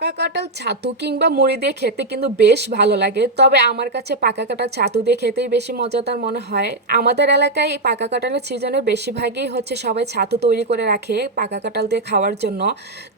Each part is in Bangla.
পাকা কাঁঠাল ছাতু কিংবা মুড়ি দিয়ে খেতে কিন্তু বেশ ভালো লাগে। তবে আমার কাছে পাকা কাঁঠাল ছাতু দিয়ে খেতেই বেশি মজাদার মনে হয়। আমাদের এলাকায় এই পাকা কাঁঠালের সিজনে বেশিরভাগই হচ্ছে সবাই ছাতু তৈরি করে রাখে পাকা কাঁঠাল দিয়ে খাওয়ার জন্য।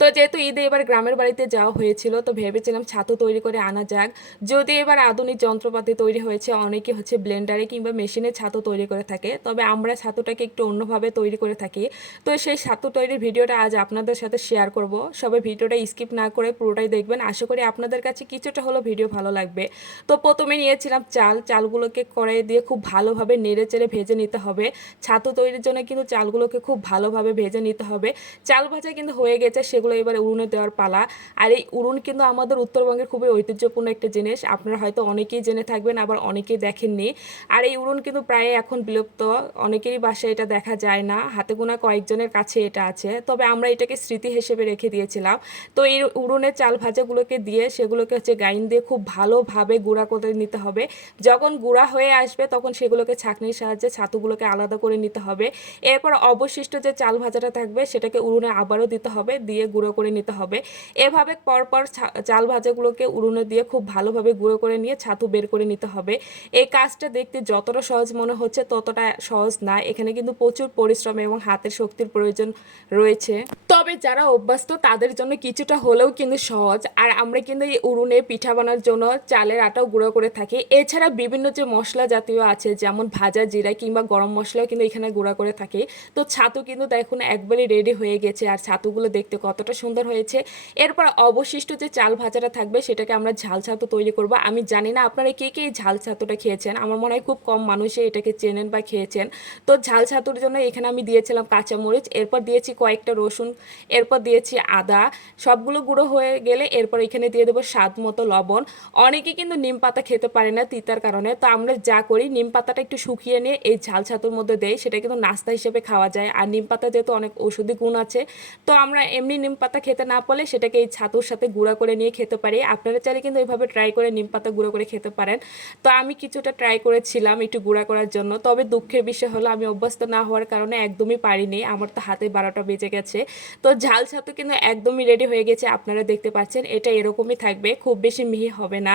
তো যেহেতু ঈদে এবার গ্রামের বাড়িতে যাওয়া হয়েছিল, তো ভেবেছিলাম ছাতু তৈরি করে আনা যাক। যদি এবার আধুনিক যন্ত্রপাতি তৈরি হয়েছে অনেকে হচ্ছে ব্লেন্ডারে কিংবা মেশিনে ছাতু তৈরি করে থাকে। তবে আমরা ছাতুটাকে একটু অন্যভাবে তৈরি করে থাকি। তো সেই ছাতু তৈরির ভিডিওটা আজ আপনাদের সাথে শেয়ার করব। সবাই ভিডিওটা স্কিপ না করে পুরোটাই দেখবেন। আশা করি আপনাদের কাছে কিছুটা হলো ভিডিও ভালো লাগবে। তো প্রথমে নিয়েছিলাম চাল। চালগুলোকে কড়াই দিয়ে খুব ভালোভাবে নেড়ে চেড়ে ভেজে নিতে হবে। ছাতু তৈরির জন্য কিন্তু চালগুলোকে খুব ভালোভাবে ভেজে নিতে হবে। চাল ভাজা কিন্তু হয়ে গেছে, সেগুলো এবার উড়ুনে দেওয়ার পালা। আর এই উড়ুন কিন্তু আমাদের উত্তরবঙ্গের খুবই ঐতিহ্যপূর্ণ একটা জিনিস। আপনারা হয়তো অনেকেই জেনে থাকবেন, আবার অনেকেই দেখেননি। আর এই উড়ুন কিন্তু প্রায় এখন বিলুপ্ত। অনেকেরই বাসায় এটা দেখা যায় না। হাতে গোনা কয়েকজনের কাছে এটা আছে। তবে আমরা এটাকে স্মৃতি হিসেবে রেখে দিয়েছিলাম। তো এই উড়ুনের চাল ভাজাগুলোকে দিয়ে সেগুলোকে হচ্ছে গাইন দিয়ে খুব ভালোভাবে গুঁড়া করে নিতে হবে। যখন গুঁড়া হয়ে আসবে তখন সেগুলোকে ছাঁকনির সাহায্যে ছাতুগুলোকে আলাদা করে নিতে হবে। এরপর অবশিষ্ট যে চাল ভাজাটা থাকবে সেটাকে উড়ুনে আবারও দিতে হবে, দিয়ে গুঁড়ো করে নিতে হবে। এভাবে পরপর চাল ভাজাগুলোকে উড়ুনে দিয়ে খুব ভালোভাবে গুঁড়ো করে নিয়ে ছাতু বের করে নিতে হবে। এই কাজটা দেখতে যতটা সহজ মনে হচ্ছে ততটা সহজ না। এখানে কিন্তু প্রচুর পরিশ্রম এবং হাতের শক্তির প্রয়োজন রয়েছে। তবে যারা অভ্যস্ত, তাদের জন্য কিছুটা হলেও কিন্তু সহজ। আর আমরা কিন্তু এই উড়ুনে পিঠা বানার জন্য চালের আটাও গুঁড়ো করে থাকি। এছাড়া বিভিন্ন যে মশলা জাতীয় আছে, যেমন ভাজা জিরা কিংবা গরম মশলাও কিন্তু এখানে গুঁড়া করে থাকি। তো ছাতু কিন্তু দেখুন একবারই রেডি হয়ে গেছে, আর ছাতুগুলো দেখতে কতটা সুন্দর হয়েছে। এরপর অবশিষ্ট যে চাল ভাজাটা থাকবে, সেটাকে আমরা ঝাল ছাতু তৈরি করব। আমি জানি না আপনারা কে কে এই ঝাল ছাতুটা খেয়েছেন। আমার মনে হয় খুব কম মানুষই এটাকে চেনেন বা খেয়েছেন। তো ঝাল ছাতুর জন্য এখানে আমি দিয়েছিলাম কাঁচামরিচ। এরপর দিয়েছি কয়েকটা রসুন। এরপর দিয়েছি আদা। সবগুলো গুঁড়ো হয়ে গেলে এরপর এখানে দিয়ে দেবো স্বাদ মতো লবণ। অনেকে কিন্তু নিম পাতা খেতে পারে না তিতার কারণে। তো আমরা যা করি, নিম পাতাটা একটু শুকিয়ে নিয়ে এই ঝাল ছাতুর মধ্যে দেই। সেটা কিন্তু নাস্তা হিসেবে খাওয়া যায়। আর নিম পাতা যেহেতু অনেক ঔষধি গুণ আছে, তো আমরা এমনি নিম পাতা খেতে না পারলে সেটাকে এই ছাতুর সাথে গুঁড়া করে নিয়ে খেতে পারি। আপনারা চাইলে কিন্তু এইভাবে ট্রাই করে নিম পাতা গুঁড়ো করে খেতে পারেন। তো আমি কিছুটা ট্রাই করেছিলাম একটু গুঁড়া করার জন্য। তবে দুঃখের বিষয় হলো, আমি অভ্যস্ত না হওয়ার কারণে একদমই পারিনি। আমার তো হাতে বারোটা বেজে গেছে। তো ঝাল ছাতু কিন্তু একদমই রেডি হয়ে গেছে, আপনারা দেখতে পাচ্ছেন, এটা এরকমই থাকবে, খুব বেশি মিহি হবে না।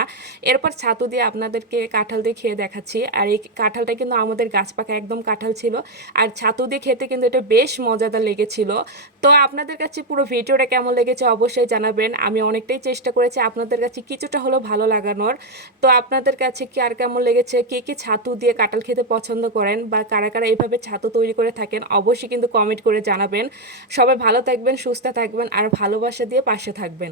এরপর ছাতু দিয়ে আপনাদেরকে কাঁঠাল দিয়ে খেয়ে দেখাচ্ছি, আর এই কাঁঠালটা কিন্তু আমাদের গাছ পাকা একদম কাঁঠাল ছিল, আর ছাতু দিয়ে খেতে কিন্তু এটা বেশ মজাদার লেগেছিল। তো আপনাদের কাছে পুরো ভিডিওটা কেমন লেগেছে অবশ্যই জানাবেন, আমি অনেকটাই চেষ্টা করেছি আপনাদের কাছে কিছুটা হলেও ভালো লাগানোর। তো আপনাদের কাছে কি আর কেমন লেগেছে, কে কে ছাতু দিয়ে কাঁঠাল খেতে পছন্দ করেন, বা কারা কারা এইভাবে ছাতু তৈরি করে থাকেন, অবশ্যই কিন্তু কমেন্ট করে জানাবেন। সবাই ভালো থাকবেন সুস্থ থাকবেন আর ভালোবাসা দিয়ে পাশে থাকবেন।